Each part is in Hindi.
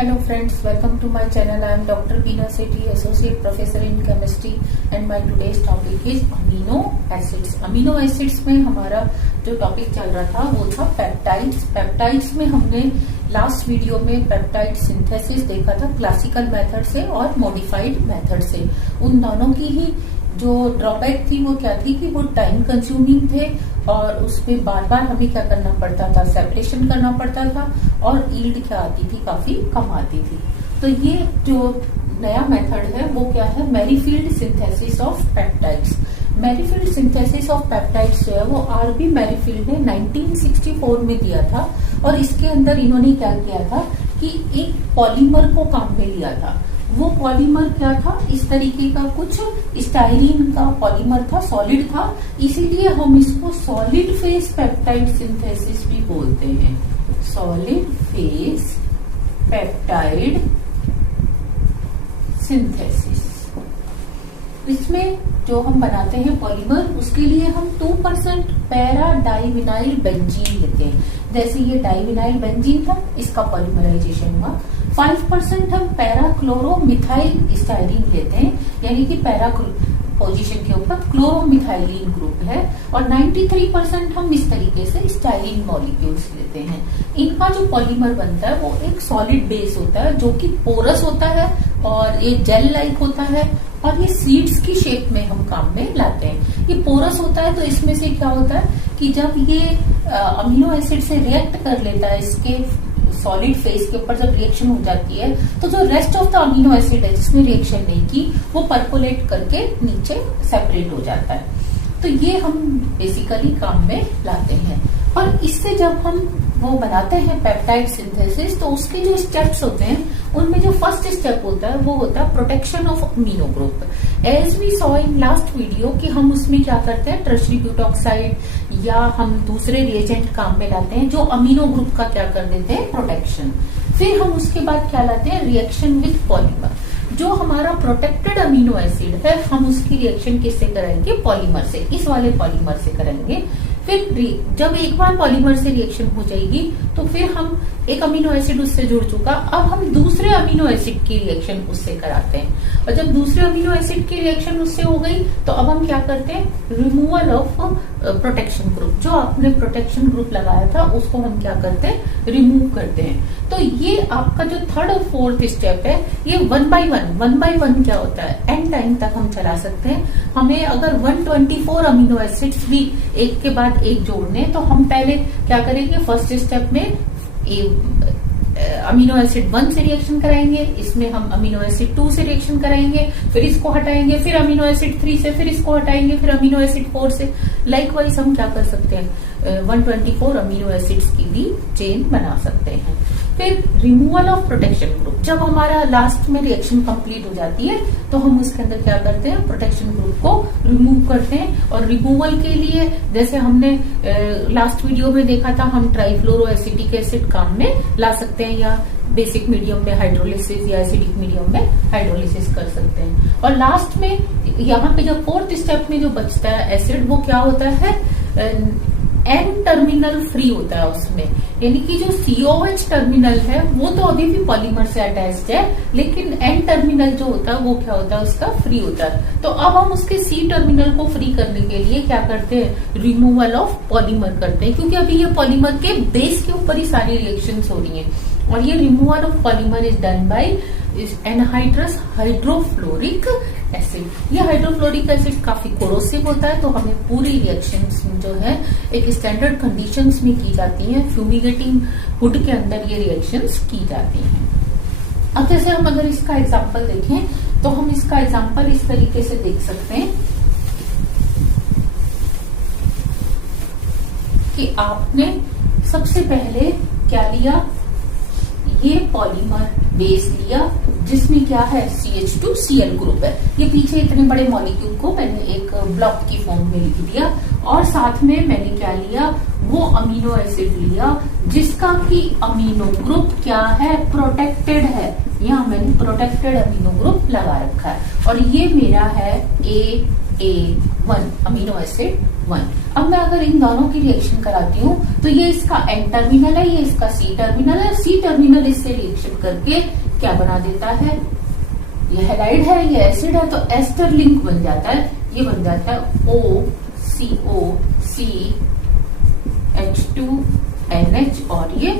Hello friends, welcome to my channel. I am Dr. Veena Sethi, Associate Professor in Chemistry and my today's topic is amino acids. Amino acids में हमारा जो टॉपिक चल रहा था वो था पेप्टाइड्स। पेप्टाइड्स में हमने लास्ट वीडियो में पेप्टाइड सिंथेसिस देखा था क्लासिकल मेथड से और मॉडिफाइड मेथड से। उन दोनों की ही जो ड्रॉबैक थी वो क्या थी कि वो टाइम कंज्यूमिंग थे और उसमें बार बार हमें क्या करना पड़ता था, सेपरेशन करना पड़ता था और यील्ड क्या आती थी, काफी कम आती थी। तो ये जो नया मेथड है वो क्या है, Merrifield synthesis of peptides. Merrifield synthesis of peptides जो है वो आरबी मैरीफील्ड ने 1964 में दिया था और इसके अंदर इन्होंने क्या किया था कि एक पॉलीमर को काम में लिया था। वो पॉलीमर क्या था, इस तरीके का कुछ स्टाइरीन का पॉलीमर था, सॉलिड था, इसीलिए हम इसको सॉलिड फेज पेप्टाइड सिंथेसिस भी बोलते हैं। Solid phase peptide synthesis. इसमें जो हम बनाते हैं पॉलीमर, उसके लिए हम 2% पैरा डाइविनाइल बेंजीन लेते हैं। जैसे ये डाइविनाइल बेंजीन था, इसका पॉलीमराइजेशन हुआ। 5% हम पैरा क्लोरो मिथाइल स्टाइरीन लेते हैं, यानी कि पैरा पोजीशन के ऊपर क्लोरोमिथाइलिन ग्रुप है। और 93% हम इस तरीके से स्टाइरीन मॉलिक्यूल्स लेते हैं। इनका जो पॉलीमर बनता है वो एक सॉलिड बेस होता है जो कि पोरस होता है और ये जेल लाइक होता है और ये सीड्स की शेप में हम काम में लाते हैं। ये पोरस होता है तो इसमें से क्या होता है कि जब ये अमीनो एसिड से रिएक्ट कर लेता है, इसके सॉलिड फेस के ऊपर जब रिएक्शन हो जाती है तो जो rest of the amino acid है जिसने रिएक्शन नहीं की वो परकोलेट करके नीचे सेपरेट हो जाता है। तो ये हम बेसिकली काम में लाते हैं। और इससे जब हम वो बनाते हैं पेप्टाइड सिंथेसिस तो उसके जो स्टेप्स होते हैं उनमें जो फर्स्ट स्टेप होता है वो होता है protection of amino group. As we saw in last video कि हम उसमें क्या करते हैं, टर्शरी ब्यूटॉक्साइड या हम दूसरे रिएजेंट काम में लाते हैं जो अमीनो ग्रुप का क्या कर देते हैं, प्रोटेक्शन। फिर हम उसके बाद क्या लाते हैं, रिएक्शन विद पॉलीमर। जो हमारा प्रोटेक्टेड अमीनो एसिड है हम उसकी रिएक्शन किससे कराएंगे, पॉलीमर से, इस वाले पॉलीमर से करेंगे। फिर जब एक बार पॉलीमर से रिएक्शन हो जाएगी तो फिर हम एक अमीनो एसिड उससे जुड़ चुका, अब हम दूसरे अमीनो एसिड की रिएक्शन उससे कराते हैं। और जब दूसरे अमीनो एसिड की रिएक्शन उससे हो गई तो अब हम क्या करते हैं, रिमूवल ऑफ प्रोटेक्शन ग्रुप। जो आपने प्रोटेक्शन ग्रुप लगाया था उसको हम क्या करते हैं, रिमूव करते हैं। तो ये आपका जो थर्ड और फोर्थ स्टेप है ये 1 by 1 क्या होता है, एंड टाइम तक हम चला सकते हैं। हमें अगर 124 अमीनो एसिड्स भी एक के बाद एक जोड़ने तो हम पहले क्या करेंगे, फर्स्ट स्टेप में अमीनो एसिड 1 से रिएक्शन कराएंगे, इसमें हम अमीनो एसिड 2 से रिएक्शन कराएंगे, फिर इसको हटाएंगे, फिर अमीनो एसिड 3 से, फिर इसको हटाएंगे, फिर अमीनो एसिड 4 से। लाइकवाइज हम क्या कर सकते हैं, 124 अमीनो एसिड्स की भी चेन बना सकते हैं। फिर रिमूवल ऑफ प्रोटेक्शन ग्रुप। जब हमारा लास्ट में रिएक्शन कंप्लीट हो जाती है तो हम उसके अंदर क्या करते हैं, प्रोटेक्शन ग्रुप को रिमूव करते हैं। और रिमूवल के लिए जैसे हमने लास्ट वीडियो में देखा था, हम ट्राइफ्लोरो एसिटिक एसिड काम में ला सकते हैं या बेसिक मीडियम में हाइड्रोलिसिस या एसिडिक मीडियम में हाइड्रोलिसिस कर सकते हैं। और लास्ट में यहाँ पे जो फोर्थ स्टेप में जो बचता है एसिड वो क्या होता है, एन टर्मिनल फ्री होता है उसमें, यानी कि जो COH टर्मिनल है वो तो अभी भी पॉलीमर से अटैच्ड है, लेकिन एन टर्मिनल जो होता है वो क्या होता है, उसका फ्री होता है। तो अब हम उसके C टर्मिनल को फ्री करने के लिए क्या करते हैं, रिमूवल ऑफ पॉलीमर करते हैं, क्योंकि अभी ये पॉलीमर के बेस के ऊपर ही सारी रिएक्शंस हो रही हैं। और ये removal of polymer is done by anhydrous hydrofluoric acid. ये हाइड्रोफ्लोरिक एसिड काफी कोरोसिव होता है तो हमें पूरी रिएक्शंस जो है एक स्टैंडर्ड कंडीशंस में की जाती हैं, फ्यूमिगेटिंग हुड के अंदर ये रिएक्शंस की जाती हैं। अब जैसे हम अगर इसका एग्जांपल देखें तो हम इसका एग्जांपल इस तरीके से देख सकते हैं कि आपने सबसे पहले क्या लिया, ये पॉलीमर बेस लिया जिसमें क्या है, CH2Cl ग्रुप है। ये पीछे इतने बड़े मॉलिक्यूल को मैंने एक ब्लॉक की फॉर्म में लिख दिया और साथ में मैंने क्या लिया, वो अमीनो एसिड लिया जिसका कि अमीनो ग्रुप क्या है, प्रोटेक्टेड है। यहाँ मैंने प्रोटेक्टेड अमीनो ग्रुप लगा रखा है और ये मेरा है A A1 अमीनो एसिड 1। अब मैं अगर इन दोनों की रिएक्शन कराती हूँ तो ये इसका N टर्मिनल है, ये इसका C टर्मिनल है। C टर्मिनल इससे रिएक्शन करके क्या बना देता है, ये हैलाइड है, ये एसिड है, तो एस्टर लिंक बन जाता है। ये बन जाता है OCOCH2NH और ये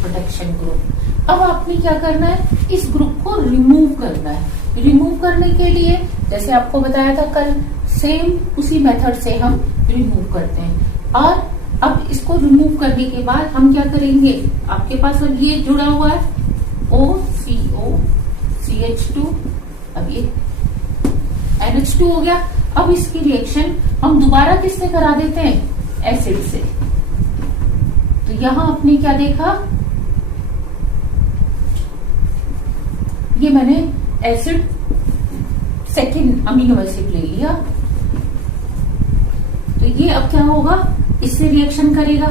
प्रोटेक्शन ग्रुप। अब आपने क्या करना है, इस ग्रुप को रिमूव करना है। रिमूव करने के लिए जैसे आपको बताया था कल, सेम उसी मेथड से हम रिमूव करते हैं। और अब इसको रिमूव करने के बाद हम क्या करेंगे, आपके पास अब ये जुड़ा हुआ है OCOCH2, अब ये NH2 हो गया। अब इसकी रिएक्शन हम दोबारा किससे करा देते हैं, एसिड से। तो यहां आपने क्या देखा, ये मैंने एसिड सेकेंड अमीनो एसिड ले लिया, तो ये अब क्या होगा, इससे रिएक्शन करेगा।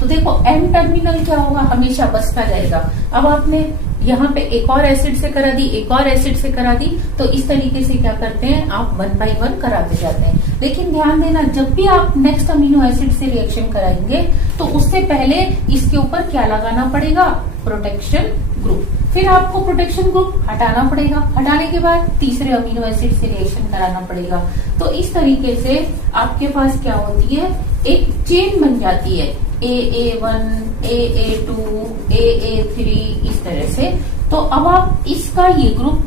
तो देखो N टर्मिनल क्या होगा, हमेशा बचता जाएगा। अब आपने यहाँ पे एक और एसिड से करा दी, एक और एसिड से करा दी, तो इस तरीके से क्या करते हैं आप 1 by 1 कराते जाते हैं। लेकिन ध्यान देना, जब भी आप नेक्स्ट अमीनो एसिड से रिएक्शन कराएंगे तो उससे पहले इसके ऊपर क्या लगाना पड़ेगा, प्रोटेक्शन ग्रुप। फिर आपको प्रोटेक्शन ग्रुप हटाना पड़ेगा, हटाने के बाद तीसरे अमीनो एसिड से रिएक्शन कराना पड़ेगा। तो इस तरीके से आपके पास क्या होती है, एक चेन बन जाती है, AA1, AA2, AA3, इस तरह से। तो अब आप इसका ये ग्रुप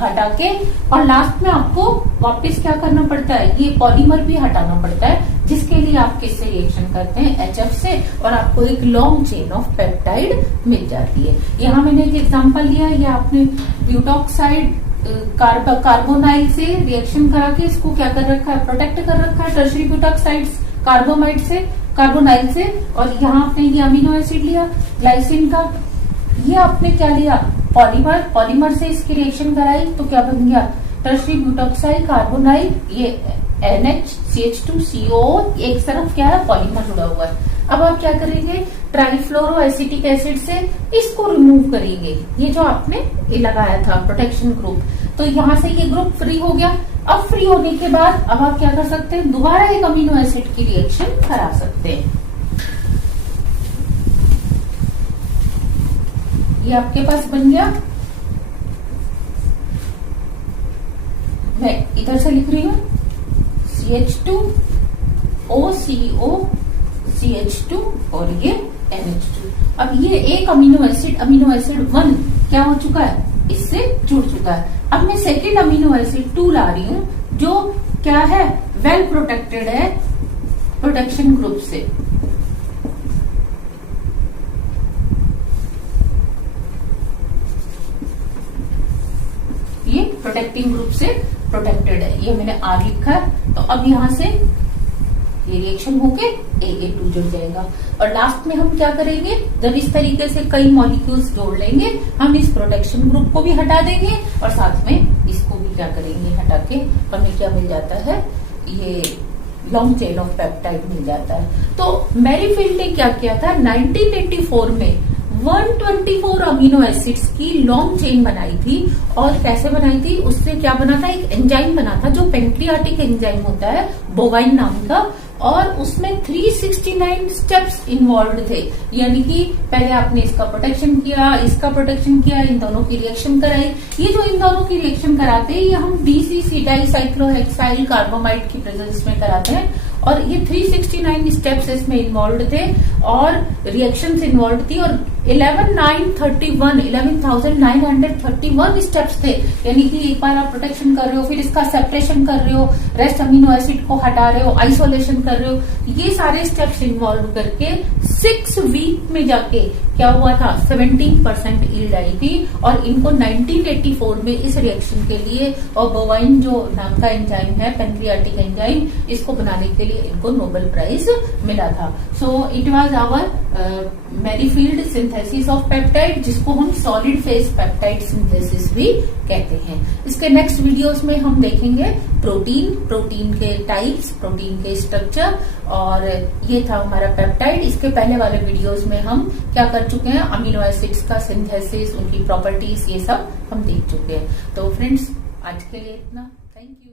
हटा के और लास्ट में आपको वापस क्या करना पड़ता है, ये पॉलीमर भी हटाना पड़ता है, जिसके लिए आप किससे रिएक्शन करते हैं, HF से, और आपको एक लॉन्ग चेन ऑफ पेप्टाइड मिल जाती है। यहाँ मैंने एक एग्जांपल दिया है, ये आपने ब्यूटॉक्साइड कार्बोनाइल से रिएक्शन करा के इसको क्या कर रखा है, प्रोटेक्ट कर रखा है टर्शरी ब्यूटॉक्साइड कार्बोनाइल से। और यहाँ आपने ये अमीनो एसिड लिया ग्लाइसिन का, ये आपने क्या लिया, पॉलीमर से इसकी रिएक्शन कराई, तो क्या बन गया, टर्शरी ब्यूटॉक्साइड कार्बोनाइल, ये NHCH2CO, एक तरफ क्या है, पॉलीमर जुड़ा हुआ है। अब आप क्या करेंगे, ट्राइफ्लोरो एसिटिक एसिड से इसको रिमूव करेंगे, ये जो आपने लगाया था प्रोटेक्शन ग्रुप। तो यहाँ से ये ग्रुप फ्री हो गया। अब फ्री होने के बाद अब आप क्या कर सकते हैं, दोबारा एक अमीनो एसिड की रिएक्शन करा सकते हैं। ये आपके पास बन गया, मैं इधर से लिख रही हूं CH2 OCO CH2 और ये NH2। अब ये एक अमीनो एसिड 1 क्या हो चुका है, इससे जुड़ चुका है। अब मैं सेकेंड अमीनो एसिड 2 ला रही हूं, जो क्या है, वेल प्रोटेक्टेड है प्रोटेक्शन ग्रुप से। ये प्रोटेक्टिंग ग्रुप से प्रोटेक्टेड है, ये मैंने R लिखा है। तो अब यहां से ये रिएक्शन होके AA2 जुड़ जाएगा। और लास्ट में हम क्या करेंगे, जब इस तरीके से कई मॉलिक्यूल्स जोड़ लेंगे, हम इस प्रोटेक्शन ग्रुप को भी हटा देंगे और साथ में इसको भी क्या करेंगे, हटा के हमें क्या मिल जाता है, ये लॉन्ग चेन ऑफ पेप्टाइड मिल जाता है। तो मैरीफील्ड ने क्या किया था, 1984 में 124 अमीनो एसिड्स की लॉन्ग चेन बनाई थी। और कैसे बनाई थी, उससे क्या बना था, एक एंजाइम बना था जो पेंक्रियाटिक एंजाइम होता है, बोवाइन नाम का। और उसमें 369 स्टेप्स इन्वॉल्व थे, यानी कि पहले आपने इसका प्रोटेक्शन किया, इसका प्रोटेक्शन किया, इन दोनों की रिएक्शन कराई। ये जो इन दोनों की रिएक्शन कराते हैं, ये हम DCC डाइसाइक्लोहेक्साइल कार्बोमाइड की प्रेजेंस में कराते हैं। और ये 369 स्टेप्स इसमें इन्वॉल्व थे और रिएक्शंस इन्वॉल्व थी। और 11,931 स्टेप्स थे, यानी कि एक बार आप प्रोटेक्शन कर रहे हो, फिर इसका सेपरेशन कर रहे हो, रेस्ट अमीनो एसिड को हटा रहे हो, आइसोलेशन कर रहे हो, ये सारे स्टेप्स इन्वॉल्व करके 6 वीक में जाके क्या हुआ था, 17% यील्ड आई थी। और इनको 1984 में इस रिएक्शन के लिए, और बोवाइन जो नाम का एंजाइम है, पेंक्रियाटिक एंजाइम, इसको बनाने के लिए इनको नोबेल प्राइज मिला था। So it was our Merrifield synthesis of peptide, जिसको हम सॉलिड फेज पेप्टाइड सिंथेसिस भी कहते हैं। इसके नेक्स्ट वीडियोस में हम देखेंगे प्रोटीन के टाइप्स, प्रोटीन के स्ट्रक्चर, और ये था हमारा पेप्टाइड। इसके पहले वाले वीडियोस में हम क्या कर चुके हैं, अमीनो एसिड्स का सिंथेसिस, उनकी प्रॉपर्टीज, ये सब हम देख चुके हैं। तो फ्रेंड्स, आज के लिए इतना, थैंक यू।